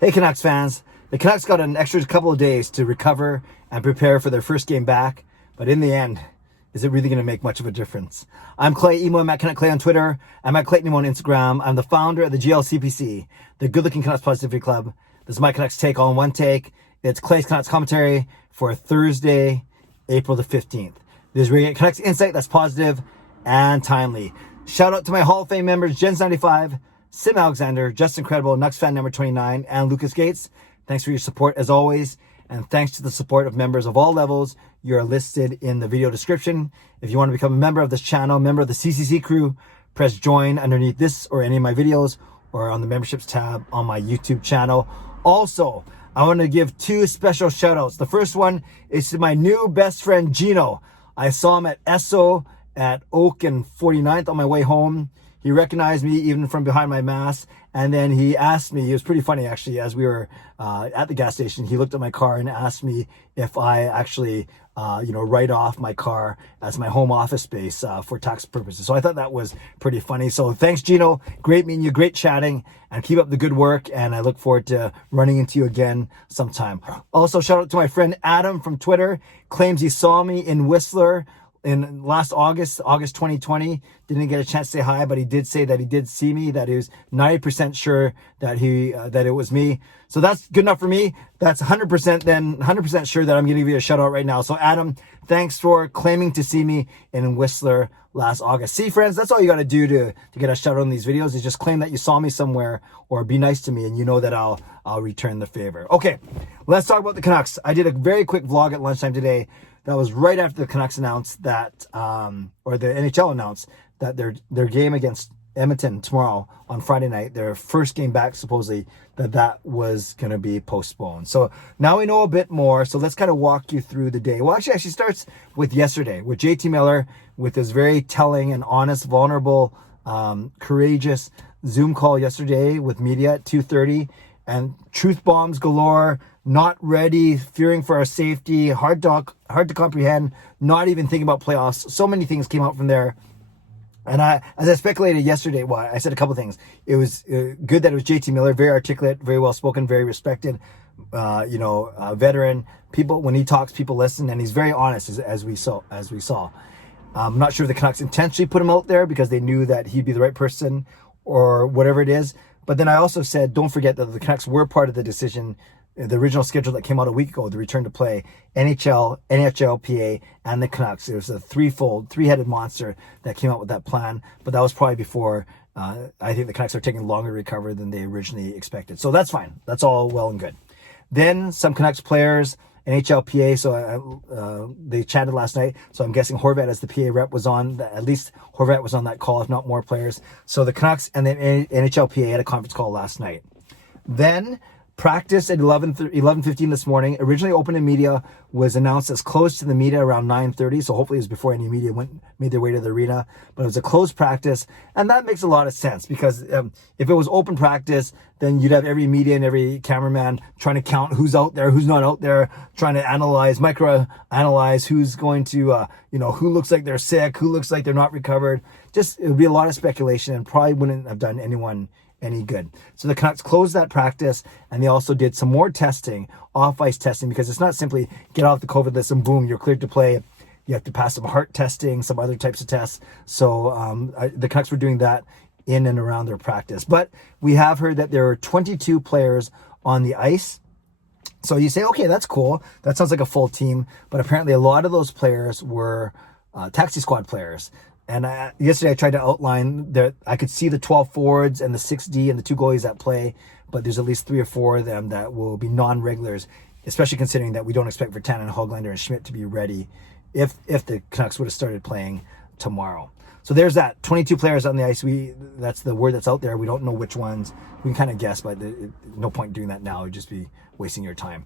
Hey Canucks fans, the Canucks got an extra couple of days to recover and prepare for their first game back, but in the end, is it really going to make much of a difference? I'm Clay, emo Matt Canuck Clay on Twitter. I'm at Clayton Emo on Instagram. I'm the founder of the GLCPC, the Good Looking Canucks Positivity Club. This is my Canucks take all in one take. It's Clay's Canucks commentary for Thursday, April the 15th. This is where you get Canucks insight that's positive and timely. Shout out to my Hall of Fame members, Jens95, SimAlexander, Just Incredible, nucksfan number 29, and Lucas Gates. Thanks for your support as always, and thanks to the support of members of all levels. You're listed in the video description. If you want to become a member of this channel, member of the CCC Crew, press join underneath this or any of my videos, or on the memberships tab on my YouTube channel. Also, I want to give two special shout outs. The first one is to my new best friend, Gino. I saw him at Esso at Oak and 49th on my way home. He recognized me even from behind my mask, and then he asked me, it was pretty funny actually, as we were at the gas station, he looked at my car and asked me if I actually write off my car as my home office space for tax purposes. So I thought that was pretty funny. So thanks, Gino. Great meeting you, great chatting, and keep up the good work, and I look forward to running into you again sometime. Also, shout out to my friend Adam from Twitter. Claims he saw me in Whistler in last August 2020. Didn't get a chance to say hi, but he did say that he did see me, that he was 90% sure that it was me. So that's good enough for me. That's 100% sure that I'm going to give you a shout out right now. So Adam, thanks for claiming to see me in Whistler last August. See, friends, that's all you got to do to get a shout out on these videos, is just claim that you saw me somewhere or be nice to me, and you know that I'll return the favor. Okay, let's talk about the Canucks. I did a very quick vlog at lunchtime today. That was right after the Canucks announced that, or the NHL announced that their game against Edmonton tomorrow on Friday night, their first game back supposedly, that was going to be postponed. So now we know a bit more. So let's kind of walk you through the day. Well, actually starts with yesterday with JT Miller with his very telling and honest, vulnerable, courageous Zoom call yesterday with media at 2:30, and truth bombs galore. Not ready, fearing for our safety, hard to comprehend, not even thinking about playoffs. So many things came out from there. And as I speculated yesterday, well, I said a couple things. It was good that it was JT Miller, very articulate, very well spoken, very respected, veteran. People, when he talks, people listen, and he's very honest, as we saw. I'm not sure if the Canucks intentionally put him out there because they knew that he'd be the right person or whatever it is. But then I also said, don't forget that the Canucks were part of the decision, the original schedule that came out a week ago, the return to play, NHL, NHLPA, and the Canucks. It was a three-headed monster that came out with that plan, but that was probably before. I think the Canucks are taking longer to recover than they originally expected. So that's fine. That's all well and good. Then some Canucks players, NHLPA, so they chatted last night, so I'm guessing Horvat as the PA rep was on, at least Horvat was on that call, if not more players. So the Canucks and then NHLPA had a conference call last night. Then practice at 11:15 this morning. Originally open to media, was announced as closed to the media around 9:30. So hopefully it was before any media made their way to the arena. But it was a closed practice, and that makes a lot of sense because if it was open practice, then you'd have every media and every cameraman trying to count who's out there, who's not out there, trying to micro-analyze who's going to, who looks like they're sick, who looks like they're not recovered. Just, it would be a lot of speculation and probably wouldn't have done anyone any good. So the Canucks closed that practice, and they also did some more testing, off-ice testing, because it's not simply get off the COVID list and boom, you're cleared to play. You have to pass some heart testing, some other types of tests. So the Canucks were doing that in and around their practice. But we have heard that there are 22 players on the ice. So you say, okay, that's cool. That sounds like a full team. But apparently a lot of those players were taxi squad players. And yesterday I tried to outline that I could see the 12 forwards and the 6D and the 2 goalies at play, but there's at least 3 or 4 of them that will be non-regulars, especially considering that we don't expect Virtanen, Höglander, and Schmidt to be ready if the Canucks would have started playing tomorrow. So there's that. 22 players on the ice. That's the word that's out there. We don't know which ones. We can kind of guess, but no point doing that now. It would just be wasting your time.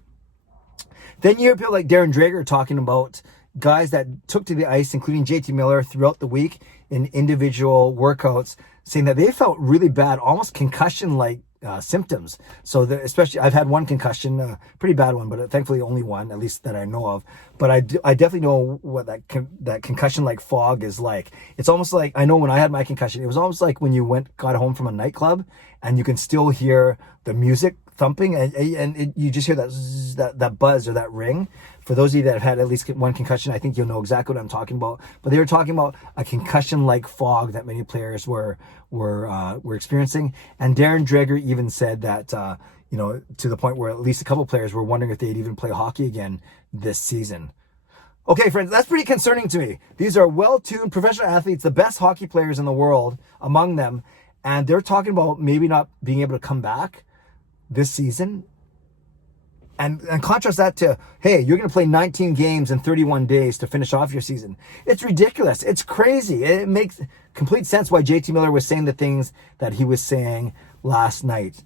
Then you hear people like Darren Drager talking about guys that took to the ice, including JT Miller, throughout the week in individual workouts, saying that they felt really bad, almost concussion-like symptoms. So especially, I've had one concussion, pretty bad one, but thankfully only one, at least that I know of. But I definitely know what that concussion-like fog is like. It's almost like, I know when I had my concussion, it was almost like when you got home from a nightclub and you can still hear the music thumping, and you just hear that zzz, that buzz or that ring. For those of you that have had at least one concussion, I think you'll know exactly what I'm talking about. But they were talking about a concussion-like fog that many players were experiencing. And Darren Dreger even said that to the point where at least a couple players were wondering if they'd even play hockey again this season. Okay, friends, that's pretty concerning to me. These are well-tuned professional athletes, the best hockey players in the world among them, and they're talking about maybe not being able to come back this season. And contrast that to, hey, you're going to play 19 games in 31 days to finish off your season. It's ridiculous. It's crazy. It makes complete sense why JT Miller was saying the things that he was saying last night.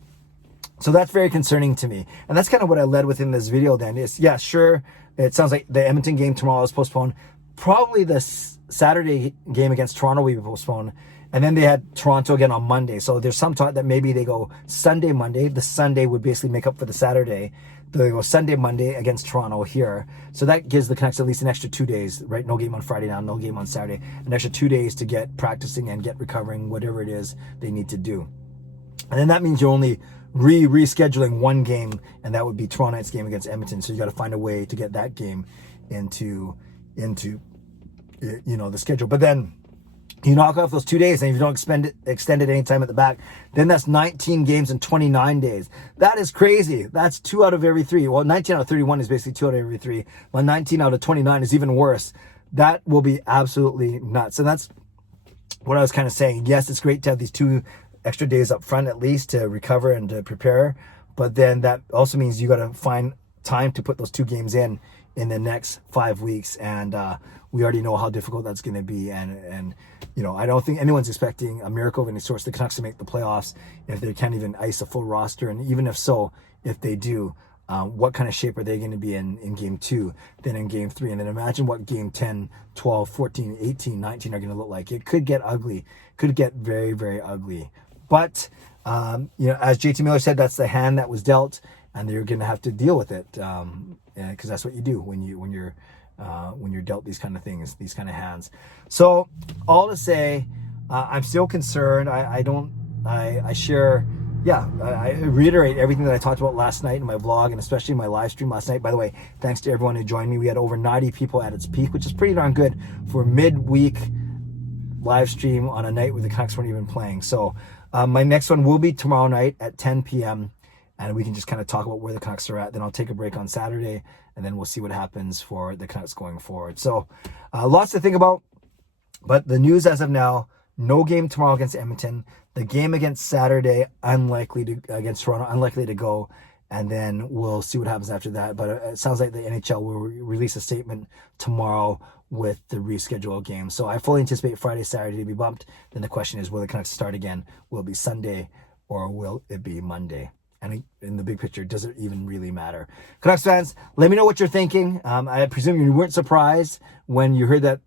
So that's very concerning to me. And that's kind of what I led with in this video then is, yeah, sure, it sounds like the Edmonton game tomorrow is postponed. Probably the Saturday game against Toronto will be postponed. And then they had Toronto again on Monday. So there's some talk that maybe they go Sunday, Monday. The Sunday would basically make up for the Saturday. They go Sunday, Monday against Toronto here. So that gives the Canucks at least an extra 2 days, right? No game on Friday now, no game on Saturday. An extra 2 days to get practicing and get recovering, whatever it is they need to do. And then that means you're only rescheduling one game, and that would be tomorrow night's game against Edmonton. So you got to find a way to get that game into the schedule. But then you knock off those 2 days, and if you don't extend it any time at the back, then that's 19 games in 29 days. That is crazy. That's 2 out of every 3. Well, 19 out of 31 is basically 2 out of every 3. Well, 19 out of 29 is even worse. That will be absolutely nuts. And that's what I was kind of saying. Yes, it's great to have these 2 extra days up front at least to recover and to prepare, but then that also means you got to find time to put those 2 games in the next 5 weeks, and we already know how difficult that's going to be. And I don't think anyone's expecting a miracle of any sort. The Canucks to make the playoffs if they can't even ice a full roster, and even if so, if they do, what kind of shape are they going to be in game 2, then in game 3, and then imagine what game 10, 12, 14, 18, 19 are going to look like. It could get ugly, could get very, very ugly. But as JT Miller said, that's the hand that was dealt, and you're going to have to deal with it, because that's what you do when you're dealt these kind of things, these kind of hands. So all to say, I'm still concerned. I reiterate everything that I talked about last night in my vlog, and especially my live stream last night. By the way, thanks to everyone who joined me. We had over 90 people at its peak, which is pretty darn good for midweek live stream on a night where the Canucks weren't even playing. So my next one will be tomorrow night at 10 p.m. and we can just kind of talk about where the Canucks are at. Then I'll take a break on Saturday, and then we'll see what happens for the Canucks going forward. So lots to think about, but the news as of now, no game tomorrow against Edmonton. The game against Saturday, against Toronto, unlikely to go, and then we'll see what happens after that. But it sounds like the NHL will release a statement tomorrow with the rescheduled game. So I fully anticipate Friday, Saturday to be bumped. Then the question is, will the Canucks start again? Will it be Sunday or will it be Monday? And in the big picture, does it even really matter? Canucks fans, let me know what you're thinking. I presume you weren't surprised when you heard that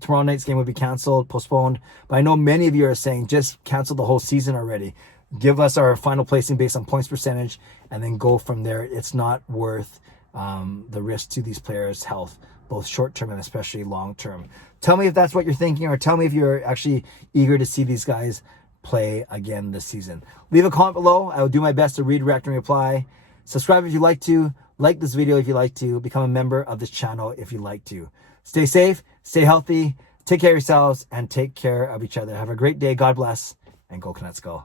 tomorrow night's game would be canceled, postponed. But I know many of you are saying, just cancel the whole season already. Give us our final placing based on points percentage, and then go from there. It's not worth the risk to these players' health, both short-term and especially long-term. Tell me if that's what you're thinking, or tell me if you're actually eager to see these guys play again this season. Leave a comment below. I will do my best to read, react, and reply. Subscribe if you like to. Like this video if you like to. Become a member of this channel if you like to. Stay safe, stay healthy, take care of yourselves, and take care of each other. Have a great day. God bless, and go Canucks go.